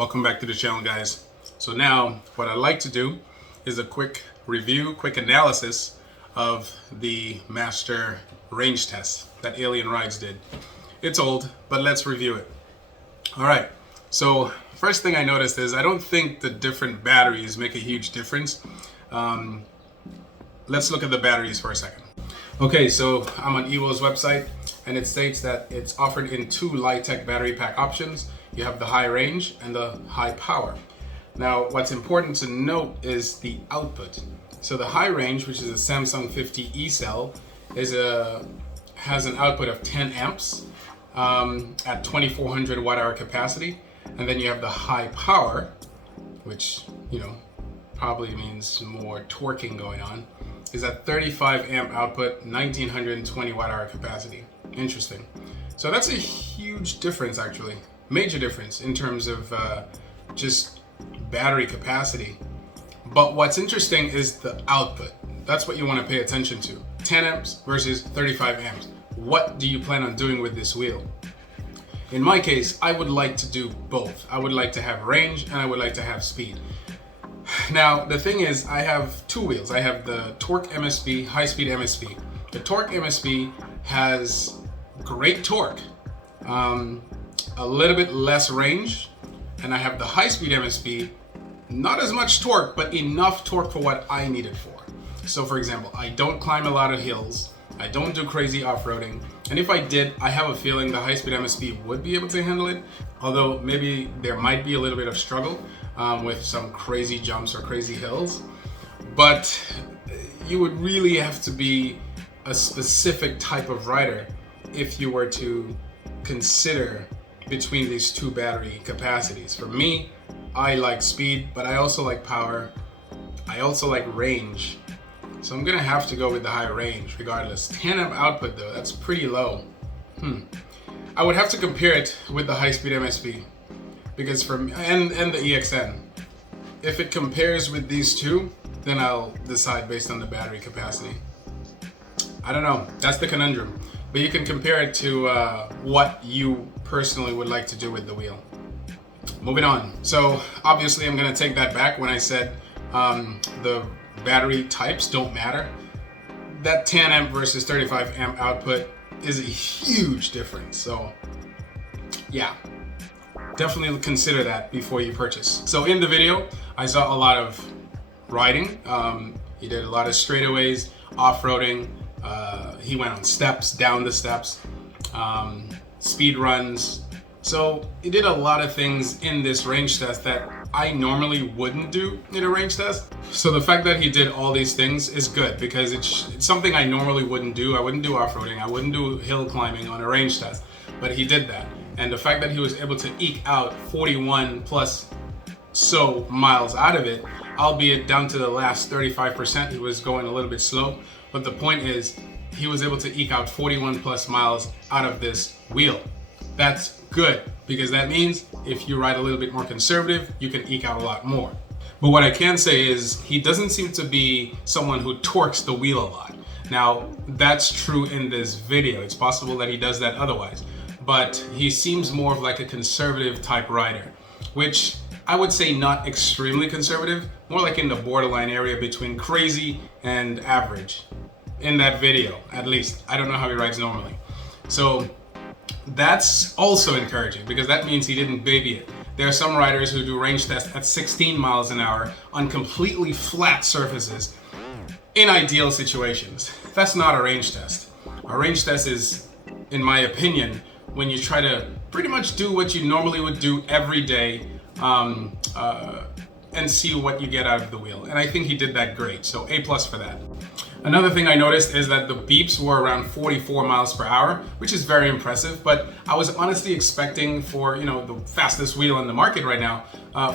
Welcome back to the channel, guys. So now what I'd like to do is a quick review, quick analysis of the master range test that Alien Rides did. It's old, but let's review it. All right, so first thing I noticed is I don't think the different batteries make a huge difference. Let's look at the batteries for a second. Okay, so I'm on Ewheels website and it states that it's offered in two Li-Tech battery pack options. You have the high range and the high power. Now, what's important to note is the output. So the high range, which is a Samsung 50E cell, has an output of 10 amps at 2400 watt-hour capacity. And then you have the high power, which, probably means more torquing going on, is at 35 amp output, 1920 watt-hour capacity. Interesting. So that's a huge difference, actually. Major difference in terms of just battery capacity. But what's interesting is the output. That's what you want to pay attention to. 10 amps versus 35 amps. What do you plan on doing with this wheel? In my case, I would like to do both. I would like to have range and I would like to have speed. Now, the thing is, I have two wheels. I have the Torque MSP, high-speed MSP. The Torque MSP has great torque, a little bit less range, and I have the high-speed MSP, not as much torque, but enough torque for what I need it for. So for example, I don't climb a lot of hills, I don't do crazy off-roading, and if I did, I have a feeling the high-speed MSP would be able to handle it, although maybe there might be a little bit of struggle with some crazy jumps or crazy hills. But you would really have to be a specific type of rider if you were to consider between these two battery capacities. For me, I like speed, but I also like power. I also like range. So I'm gonna have to go with the high range regardless. 10 amp output though, that's pretty low. I would have to compare it with the high-speed MSP because and the EXN. If it compares with these two, then I'll decide based on the battery capacity. I don't know, that's the conundrum. But you can compare it to what you personally would like to do with the wheel. Moving on. So obviously I'm gonna take that back when I said the battery types don't matter. That 10 amp versus 35 amp output is a huge difference. So yeah, definitely consider that before you purchase. So in the video, I saw a lot of riding. He did a lot of straightaways, off-roading. He went on steps, down the steps, speed runs. So he did a lot of things in this range test that I normally wouldn't do in a range test. So the fact that he did all these things is good because it's something I normally wouldn't do. I wouldn't do off-roading. I wouldn't do hill climbing on a range test, but he did that. And the fact that he was able to eke out 41 plus so miles out of it, albeit down to the last 35%, he was going a little bit slow. But the point is, he was able to eke out 41 plus miles out of this wheel. That's good, because that means if you ride a little bit more conservative, you can eke out a lot more. But what I can say is he doesn't seem to be someone who torques the wheel a lot. Now, that's true in this video. It's possible that he does that otherwise. But he seems more of like a conservative type rider, which I would say not extremely conservative, more like in the borderline area between crazy and average. In that video, at least. I don't know how he rides normally. So that's also encouraging because that means he didn't baby it. There are some riders who do range tests at 16 miles an hour on completely flat surfaces in ideal situations. That's not a range test. A range test is, in my opinion, when you try to pretty much do what you normally would do every day and see what you get out of the wheel. And I think he did that great, so A+ for that. Another thing I noticed is that the beeps were around 44 miles per hour, which is very impressive, but I was honestly expecting for, the fastest wheel on the market right now,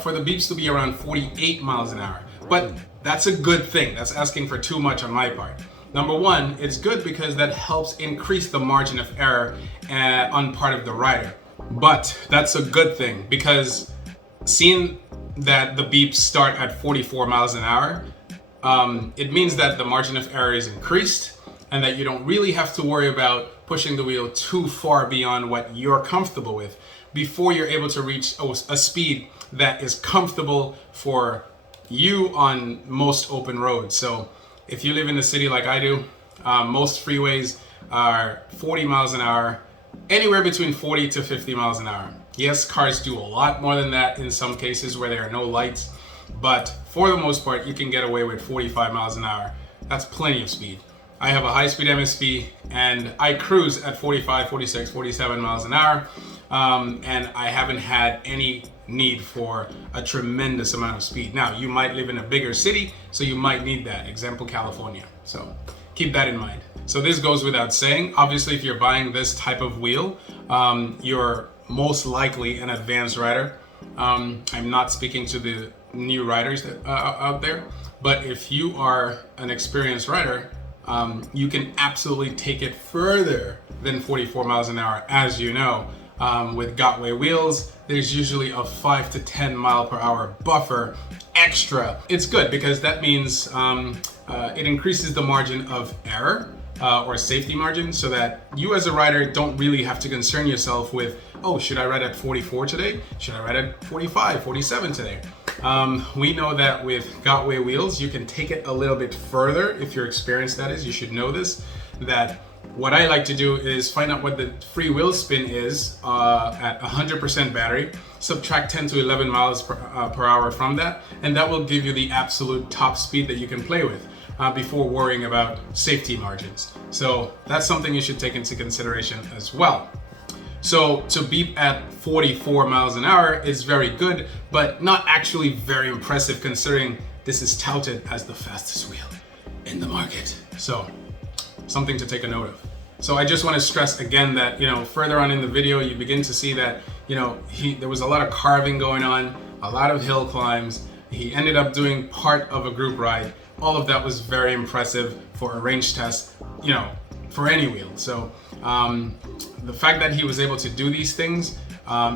for the beeps to be around 48 miles an hour. But that's a good thing. That's asking for too much on my part. Number one, it's good because that helps increase the margin of error on part of the rider. But that's a good thing because seeing that the beeps start at 44 miles an hour, it means that the margin of error is increased and that you don't really have to worry about pushing the wheel too far beyond what you're comfortable with before you're able to reach a speed that is comfortable for you on most open roads. So if you live in a city like I do, most freeways are 40 miles an hour, anywhere between 40 to 50 miles an hour. Yes, cars do a lot more than that in some cases where there are no lights, but for the most part, you can get away with 45 miles an hour. That's plenty of speed. I have a high-speed MSP and I cruise at 45, 46, 47 miles an hour, and I haven't had any need for a tremendous amount of speed. Now, you might live in a bigger city, so you might need that. Example, California. So keep that in mind. So this goes without saying. Obviously, if you're buying this type of wheel, you're most likely an advanced rider. I'm not speaking to the new riders that out there, but if you are an experienced rider, you can absolutely take it further than 44 miles an hour. As you know, with Gotway wheels, there's usually a 5 to 10 mile per hour buffer extra. It's good because that means it increases the margin of error or safety margin, so that you as a rider don't really have to concern yourself with, oh, should I ride at 44 today? Should I ride at 45, 47 today? We know that with Gotway wheels, you can take it a little bit further. If you're experienced, that is, you should know this, that what I like to do is find out what the free wheel spin is at 100% battery, subtract 10 to 11 miles per hour from that, and that will give you the absolute top speed that you can play with before worrying about safety margins. So that's something you should take into consideration as well. So to beep at 44 miles an hour is very good, but not actually very impressive considering this is touted as the fastest wheel in the market. So something to take a note of. So I just want to stress again that, further on in the video, you begin to see that, there was a lot of carving going on, a lot of hill climbs. He ended up doing part of a group ride. All of that was very impressive for a range test, for any wheel. So the fact that he was able to do these things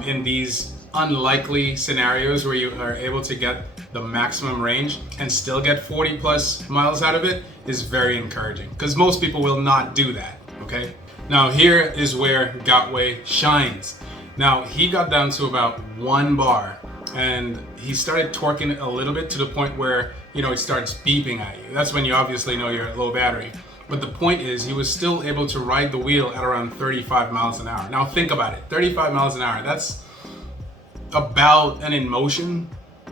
in these unlikely scenarios where you are able to get the maximum range and still get 40 plus miles out of it is very encouraging, because most people will not do that. Okay, now here is where Gotway shines. Now he got down to about 1 bar and he started torquing it a little bit to the point where it starts beeping at you. That's when you obviously know you're at low battery. But the point is, he was still able to ride the wheel at around 35 miles an hour. Now think about it, 35 miles an hour, that's about an InMotion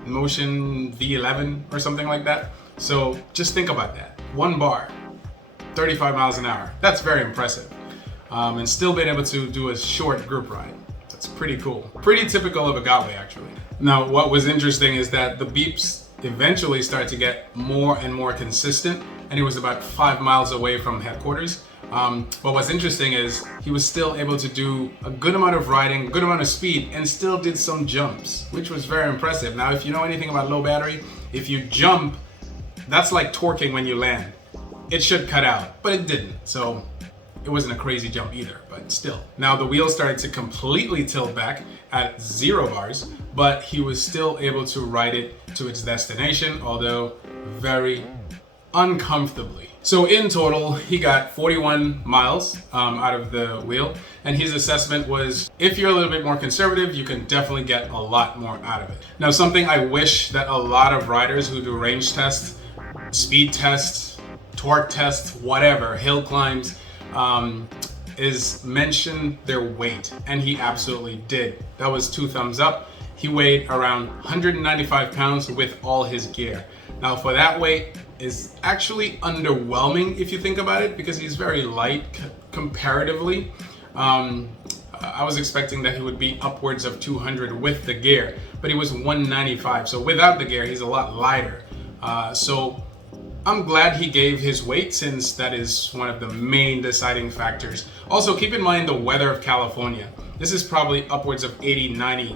V11 or something like that. So just think about that, 1 bar, 35 miles an hour. That's very impressive. And still being able to do a short group ride. That's pretty cool. Pretty typical of a Gotway, actually. Now, what was interesting is that the beeps eventually started to get more and more consistent, and he was about 5 miles away from headquarters. But what's interesting is he was still able to do a good amount of riding, good amount of speed, and still did some jumps, which was very impressive. Now, if you know anything about low battery, if you jump, that's like torquing when you land. It should cut out, but it didn't. So it wasn't a crazy jump either, but still. Now the wheel started to completely tilt back at 0 bars, but he was still able to ride it to its destination, although very uncomfortably. So in total, he got 41 miles out of the wheel, and his assessment was, if you're a little bit more conservative, you can definitely get a lot more out of it. Now, something I wish that a lot of riders who do range tests, speed tests, torque tests, whatever, hill climbs, is mention their weight, and he absolutely did. That was 2 thumbs up. He weighed around 195 pounds with all his gear. Now for that weight is actually underwhelming if you think about it, because he's very light comparatively. I was expecting that he would be upwards of 200 with the gear, but he was 195. So without the gear, he's a lot lighter. So I'm glad he gave his weight, since that is one of the main deciding factors. Also, keep in mind the weather of California. This is probably upwards of 80, 90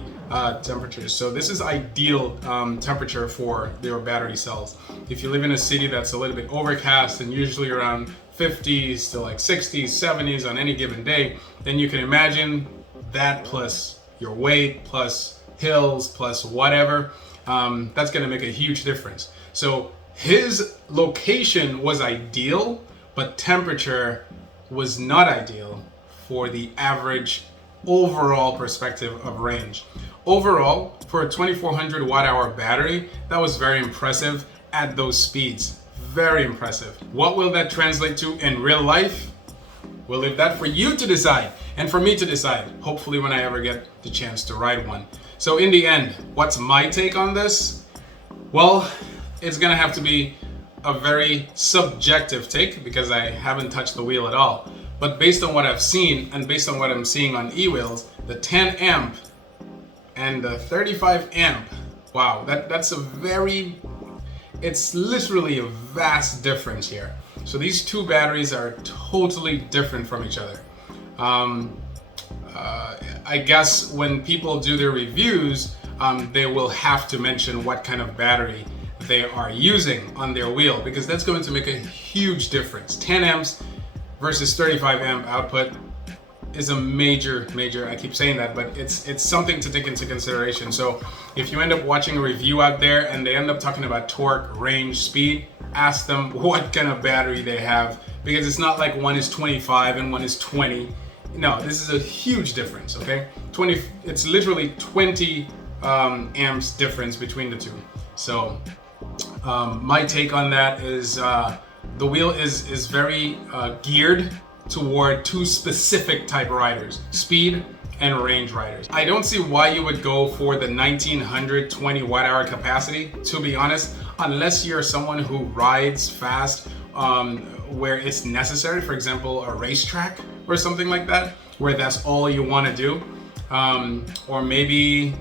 temperatures. So this is ideal temperature for their battery cells. If you live in a city that's a little bit overcast and usually around 50s to like 60s, 70s on any given day, then you can imagine that plus your weight, plus hills, plus whatever, that's gonna make a huge difference. So his location was ideal, but temperature was not ideal for the average overall perspective of range. Overall, for a 2400 watt hour battery, that was very impressive at those speeds. Very impressive. What will that translate to in real life? We'll leave that for you to decide and for me to decide, hopefully when I ever get the chance to ride one. So in the end, what's my take on this? Well, it's gonna have to be a very subjective take because I haven't touched the wheel at all. But based on what I've seen and based on what I'm seeing on Ewheels, the 10 amp and the 35 amp, wow, that's a very, it's literally a vast difference here. So these two batteries are totally different from each other. I guess when people do their reviews, they will have to mention what kind of battery they are using on their wheel, because that's going to make a huge difference. 10 amps versus 35 amp output is a major, I keep saying that, but it's something to take into consideration. So if you end up watching a review out there and they end up talking about torque, range, speed, ask them what kind of battery they have, because it's not like one is 25 and one is 20. No, this is a huge difference, okay? It's literally 20 amps difference between the two. So my take on that is the wheel is very geared toward two specific type riders, speed and range riders. I don't see why you would go for the 1920 watt hour capacity, to be honest, unless you're someone who rides fast where it's necessary, for example, a racetrack or something like that, where that's all you want to do, or maybe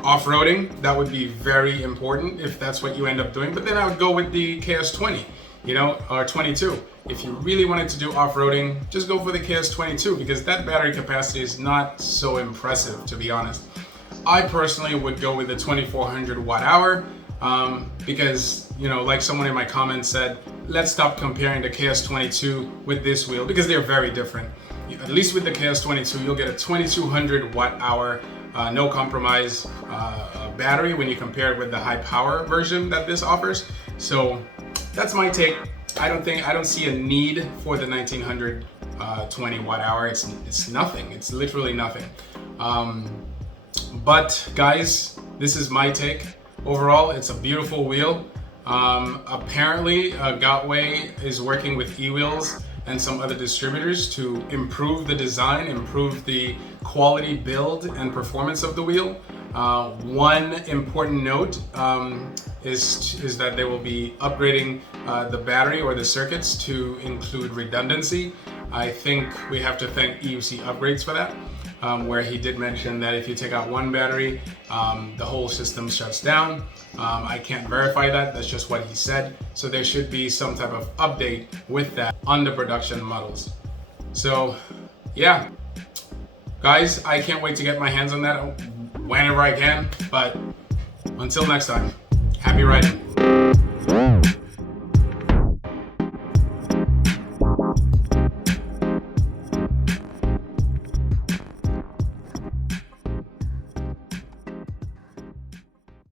off-roading. That would be very important if that's what you end up doing. But then I would go with the KS20, you know, or 22. If you really wanted to do off-roading, just go for the KS22, because that battery capacity is not so impressive, to be honest. I personally would go with the 2400 watt hour because, you know, like someone in my comments said, let's stop comparing the KS22 with this wheel because they're very different. At least with the KS22, you'll get a 2200 watt hour no compromise battery when you compare it with the high power version that this offers. So that's my take. I don't see a need for the 1920 watt hour. It's nothing. It's literally nothing. But guys, this is my take. Overall, it's a beautiful wheel. Apparently, Gotway is working with Ewheels and some other distributors to improve the design, improve the quality, build, and performance of the wheel. One important note is that they will be upgrading the battery or the circuits to include redundancy. I think we have to thank EUC Upgrades for that, where he did mention that if you take out one battery, the whole system shuts down. I can't verify that, that's just what he said. So there should be some type of update with that on the production models. So yeah, guys, I can't wait to get my hands on that whenever I can. But until next time, happy riding.